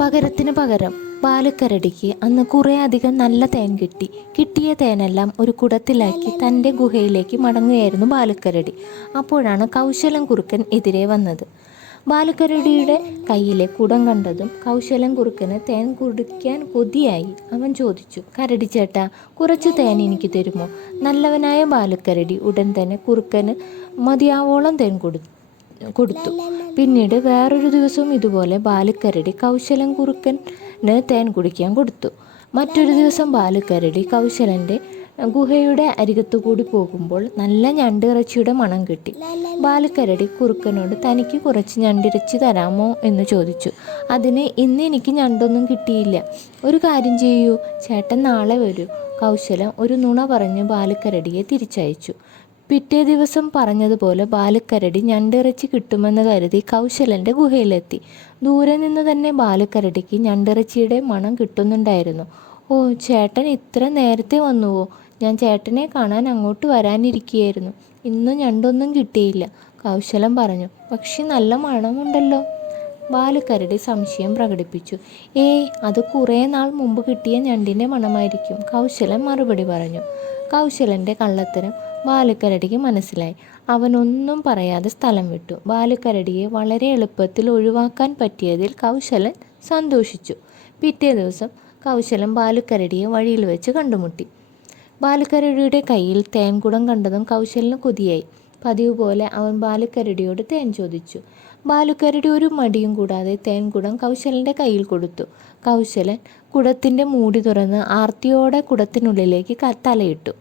പകരത്തിന് പകരം ബാലുക്കരടിക്ക് അന്ന് കുറേ അധികം നല്ല തേൻ കിട്ടി. കിട്ടിയ തേനെല്ലാം ഒരു കുടത്തിലാക്കി തൻ്റെ ഗുഹയിലേക്ക് മടങ്ങുകയായിരുന്നു ബാലുക്കരടി. അപ്പോഴാണ് കൗശലൻ കുറുക്കൻ എതിരെ വന്നത്. ബാലുക്കരടിയുടെ കയ്യിലെ കുടം കണ്ടതും കൗശലൻ കുറുക്കന് തേൻ കുടിക്കാൻ കൊതിയായി. അവൻ ചോദിച്ചു, "കരടി ചേട്ടാ, കുറച്ച് തേൻ എനിക്ക് തരുമോ?" നല്ലവനായ ബാലുക്കരടി ഉടൻ തന്നെ കുറുക്കന് മതിയാവോളം തേൻ കൊടുത്തു. പിന്നീട് വേറൊരു ദിവസവും ഇതുപോലെ ബാലുക്കരടി കൗശലൻ കുറുക്കന് തേൻ കുടിക്കാൻ കൊടുത്തു. മറ്റൊരു ദിവസം ബാലുക്കരടി കൗശലൻ്റെ ഗുഹയുടെ അരികത്തുകൂടി പോകുമ്പോൾ നല്ല ഞണ്ടിറച്ചിയുടെ മണം കിട്ടി. ബാലുക്കരടി കുറുക്കനോട് തനിക്ക് കുറച്ച് ഞണ്ടിറച്ചി തരാമോ എന്ന് ചോദിച്ചു. "അതിന് ഇന്ന് എനിക്ക് ഞണ്ടൊന്നും കിട്ടിയില്ല. ഒരു കാര്യം ചെയ്യൂ, ചേട്ടൻ നാളെ വരൂ." കൗശലൻ ഒരു നുണ പറഞ്ഞ് ബാലുക്കരടിയെ തിരിച്ചയച്ചു. പിറ്റേ ദിവസം പറഞ്ഞതുപോലെ ബാലുക്കരടി ഞണ്ടിറച്ചി കിട്ടുമെന്ന് കരുതി കൗശലൻ്റെ ഗുഹയിലെത്തി. ദൂരെ നിന്ന് തന്നെ ബാലുക്കരടിക്ക് ഞണ്ടിറച്ചിയുടെ മണം കിട്ടുന്നുണ്ടായിരുന്നു. "ഓ, ചേട്ടൻ ഇത്ര നേരത്തെ വന്നുവോ? ഞാൻ ചേട്ടനെ കാണാൻ അങ്ങോട്ട് വരാനിരിക്കുകയായിരുന്നു. ഇന്നും ഞണ്ടൊന്നും കിട്ടിയില്ല," കൗശലൻ പറഞ്ഞു. "പക്ഷെ നല്ല മണമുണ്ടല്ലോ." ബാലുക്കരടി സംശയം പ്രകടിപ്പിച്ചു. "ഏയ്, അത് കുറേ നാൾ മുമ്പ് കിട്ടിയ ഞണ്ടിൻ്റെ മണമായിരിക്കും," കൗശലൻ മറുപടി പറഞ്ഞു. കൗശലൻ്റെ കള്ളത്തരം ബാലുക്കരടിക്ക് മനസ്സിലായി. അവനൊന്നും പറയാതെ സ്ഥലം വിട്ടു. ബാലുക്കരടിയെ വളരെ എളുപ്പത്തിൽ ഒഴിവാക്കാൻ പറ്റിയതിൽ കൗശലൻ സന്തോഷിച്ചു. പിറ്റേ ദിവസം കൗശലൻ ബാലുക്കരടിയെ വഴിയിൽ വെച്ച് കണ്ടുമുട്ടി. ബാലുക്കരടിയുടെ കയ്യിൽ തേൻകുടം കണ്ടതും കൗശലന് കൊതിയായി. പതിവ് പോലെ അവൻ ബാലുക്കരടിയോട് തേൻ ചോദിച്ചു. ബാലുക്കരടി ഒരു മടിയും കൂടാതെ തേൻകുടം കൗശലൻ്റെ കയ്യിൽ കൊടുത്തു. കൗശലൻ കുടത്തിൻ്റെ മൂടി തുറന്ന് ആർത്തിയോടെ കുടത്തിനുള്ളിലേക്ക് തലയിട്ടു.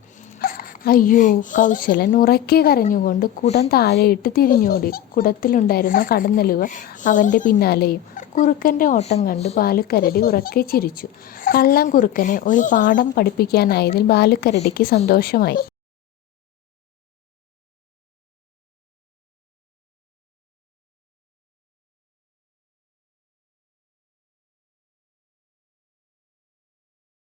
അയ്യോ! കൗശലൻ ഉറക്കെ കരഞ്ഞുകൊണ്ട് കുടം താഴെയിട്ട് തിരിഞ്ഞോടി. കുടത്തിലുണ്ടായിരുന്ന കടന്നലുകൾ അവൻ്റെ പിന്നാലെയും. കുറുക്കൻ്റെ ഓട്ടം കണ്ട് ബാലുക്കരടി ഉറക്കെ ചിരിച്ചു. കള്ളൻ കുറുക്കനെ ഒരു പാഠം പഠിപ്പിക്കാനായതിൽ ബാലുക്കരടിക്ക് സന്തോഷമായി.